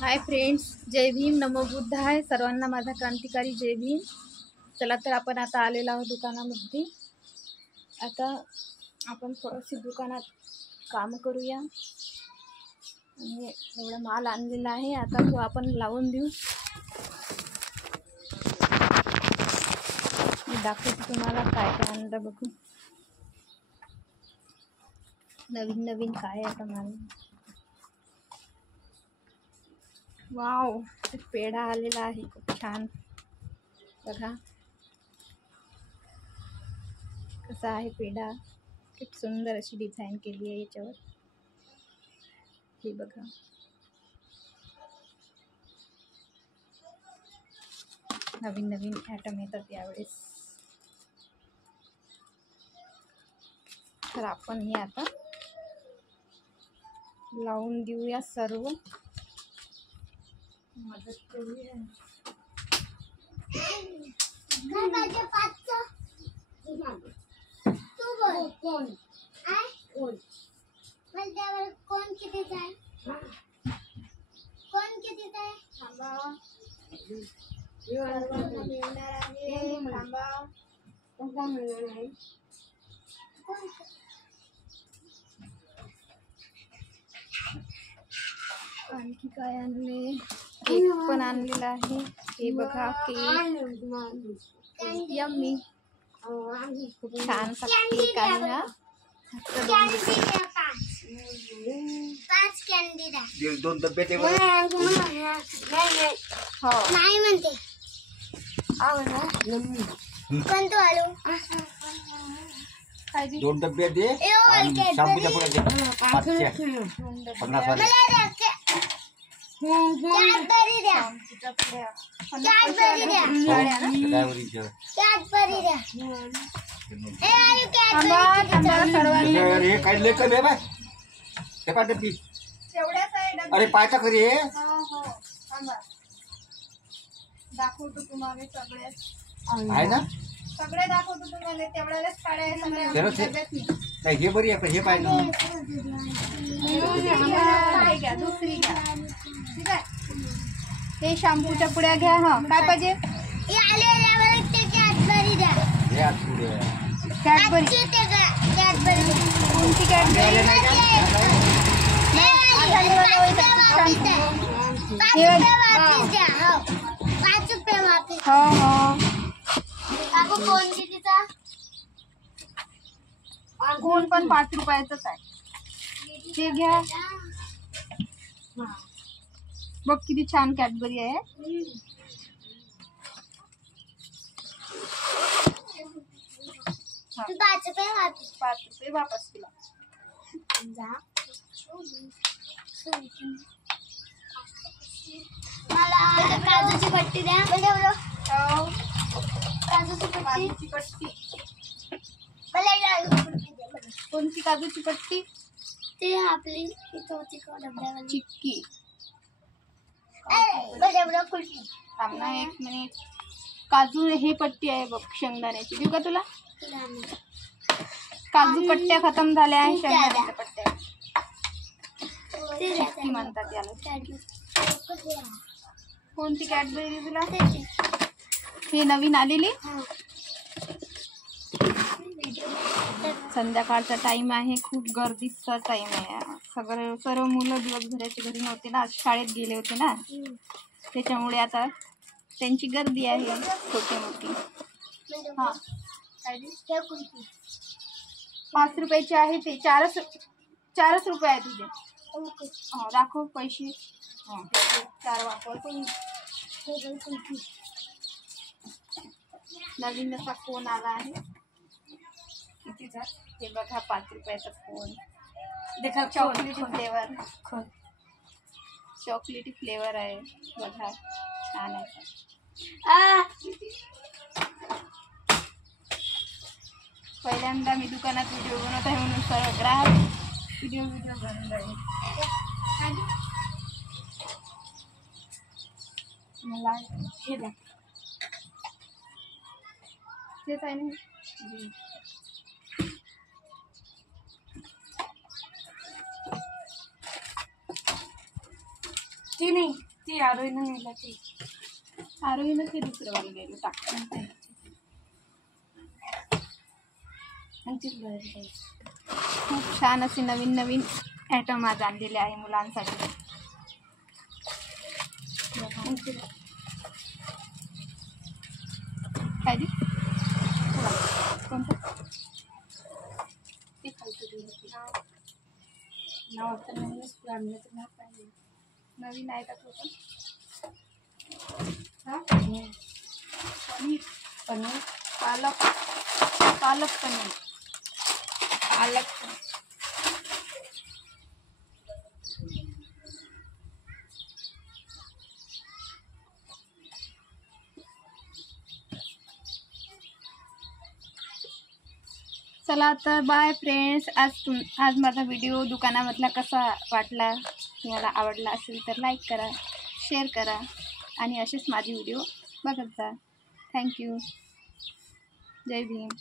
Hi friends, जय भीम, नमो बुद्ध आहे सर्वांना माझा क्रांतिकारी जय भीम. चला तर आपण आता आलेलो आहोत दुकानामध्ये. आता आपण थोडंसे दुकानात काम करूया आणि एवढा माल आणलेला आहे. आता तो आपण लावून देऊ. मी दाखवते तुम्हाला काय काय आणलं बघू. नवीन नवीन काय आता माल. वाव, पेढा आलेला आहे, खूप छान. बघा कसा आहे पेढा. खूप सुंदर अशी डिझाईन केली आहे याच्यावर. हे बघा, नवीन नवीन आयटम येतात यावेळेस. तर आपण हे आता लावून देऊया सर्व. मदत करूया. कोण किती जाय थांबा. मिळणार आहे. थांबा. कोण मिळणार आहे? आणखी काय आणले? केक पण आणलेला आहे. हे बघा, केक यम्मी, खूप छान केक आहे हा. दोन डब्बे ते हो, नाही म्हणते पण तू आलो. दोन डब्बे दे आणि शॅम्पूच्या पुढे दे 50 वाले. कॅडबरी द्या. कॅडबरी द्या. ड्रायव्हरीचे कॅडबरी द्या. हे काही लय कमी आहे बाय. ते पाय डब्बी. अरे पायचा खरी आहे. दाखवतो तुम्हाला सगळे. आहे ना सगळे दाखवतो तुम्हाला. तेवढ्यालाच काढाय नाही, हे बरी आहे पण हे पाहिजे ना. घ्या, दुसरी घ्या. ठीक आहे, हे शॅम्पूच्या पुड्या घ्या. हा, काय पाहिजे? कॅडबरी द्या. हे आज पुढे कॅडबरी. कॅडबरी कोणती कॅडबरी? हो हो, कोण कितीचा? कोण पण 5 रुपयाचंच आहे. ते घ्या. बघ किती छान कॅडबरी आहे. तू 5 रुपये वापस. 5 रुपये वापस केला. मला काजूची पट्टी द्या. हो, काजूची पट्टी. काजूची पट्टी. मला काजूची पट्टी द्या. कोणती काजूची पट्टी? ती आपली इथं होती का डब्यावाली? चिक्की. बरोबर खुशी. थांब ना 1 मिनिट. काजू हे पट्टी आहे बघ, शेंगदाण्याची. देऊ का तुला? काजू पट्ट्या खतम झाल्या आहे. शेंगदाण्याच्या पट्ट्या चिक्की म्हणतात याला. कोणती कॅडबरी देऊ तुला? हे नवीन आलेली. संध्याकाळचा टाइम आहे, खूप गर्दीचा टाइम आहे. सर्व मुलं दिवसभराच्या घरी नव्हते ना, शाळेत गेले होते ना, त्याच्यामुळे आता त्यांची गर्दी आहे छोटी मोठी. हा, 5 रुपयाचे आहे ते. 4 रुपये आहे तुझे. हो, दाखव पैसे. 4 वापरतो. नवीन असा फोन आला आहे. कितीचा? हे बघा, 5 रुपयाचा फोन. देखा, चॉकलेटी फ्लेवर. चॉकलेटी फ्लेवर आहे बघा, छान आहे. पहिल्यांदा मी दुकानात व्हिडिओ बनवत आहे म्हणून सर्व ग्राहक व्हिडिओ बनवून राहिले. मला हे द्या. तेच आहे ना. ती नाही. ती आरोहीनं नेला ते आरोहीनं ते दुसरं वाला गेलो टाकलं खूप छान असे नवीन नवीन ॲटम आज आणलेले आहे मुलांसाठी. काय दे कोणतं ते खालचं नाव आता नवीनच आणलं तर नाव पाहिजे नवीन आहे का तो पण पनीर पनीर पालक पालक पनीर पालक चला तर बाय फ्रेंड्स. आज माझा व्हिडिओ दुकानामधला कसा वाटला तुम्हाला आवडला असेल तर लाईक करा शेअर करा आणि असेच माझे व्हिडिओ बघत जा. थँक्यू. जय भीम.